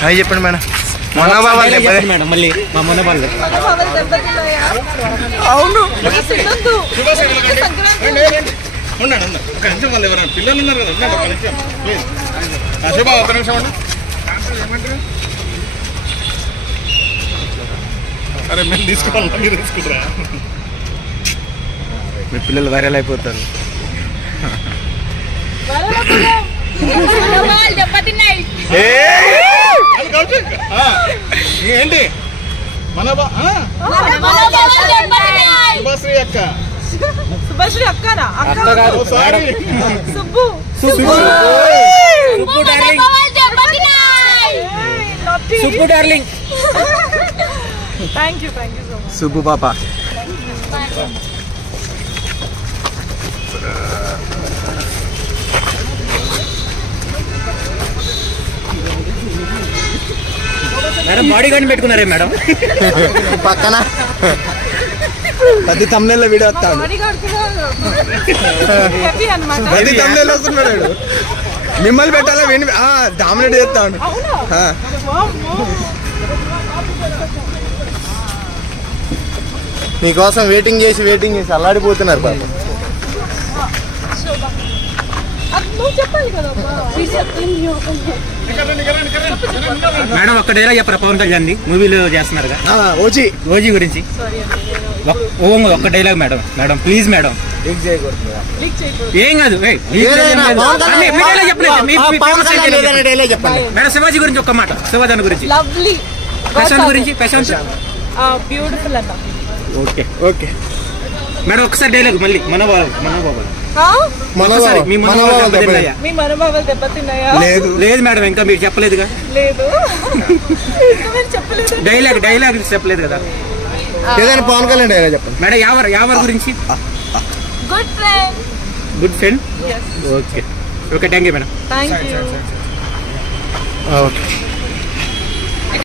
Hi చెప్పండి madam. మనోభావాలు madam. మళ్ళీ మా మనోభావాలు. అవును మళ్ళీ ఎవరైనా పిల్లలు ఉన్నారు కదా, ఒక నిమిషం ప్లీజ్. శుభ ఒక నిమిషం అండి. అరే మేము తీసుకోవాలి, మీరు తీసుకుంటారా? మీ పిల్లలు వైరల్ అయిపోతారు. ఏంటి శుభశ్రీ అక్క? శుభశ్రీ అక్కనా? అక్క కాదు, sorry. Subbu. Subbu darling. Subbu darling. Thank you so much. Subbu పాప. మేడం బాడీ గార్డ్ పెట్టుకున్నారే మేడం పక్కన? ప్రతి తమ్నెల్లో వీడియో వస్తాడు, ప్రతి తమ్నెల్లో వస్తున్నాడు. మిమ్మల్ని పెట్టాలా డామినేట్ చేస్తాడు. నీకోసం వెయిటింగ్ చేసి అల్లాడిపోతున్నారు పాప. మేడం ఒక్క డైలాగ్ చెప్పరా పవన్ కళ్యాణ్ మూవీలో చేస్తున్నారుగా, ఓజీ గురించి ఒక్క dialogue madam. Madam please madam. ఏం కాదు మేడం. శివాజీ గురించి ఒక్క మాట. శివాజీ గురించి, ప్రశాంత్ గురించి. ప్రశాంత్ బ్యూటిఫుల్ అన్న. ఓకే ఓకే మేడం ఒకసారి డైలాగ్ మళ్ళీ. లేదు మేడం ఇంకా మీరు చెప్పలేదుగా. డైలాగ్ చెప్పలేదు కదా. ఏదైనా పవన్ కళ్యాణ్ డైలాగ్ చెప్పండి మేడం. యావర్ గురించి. Good friend. Okay okay thank you madam. Okay.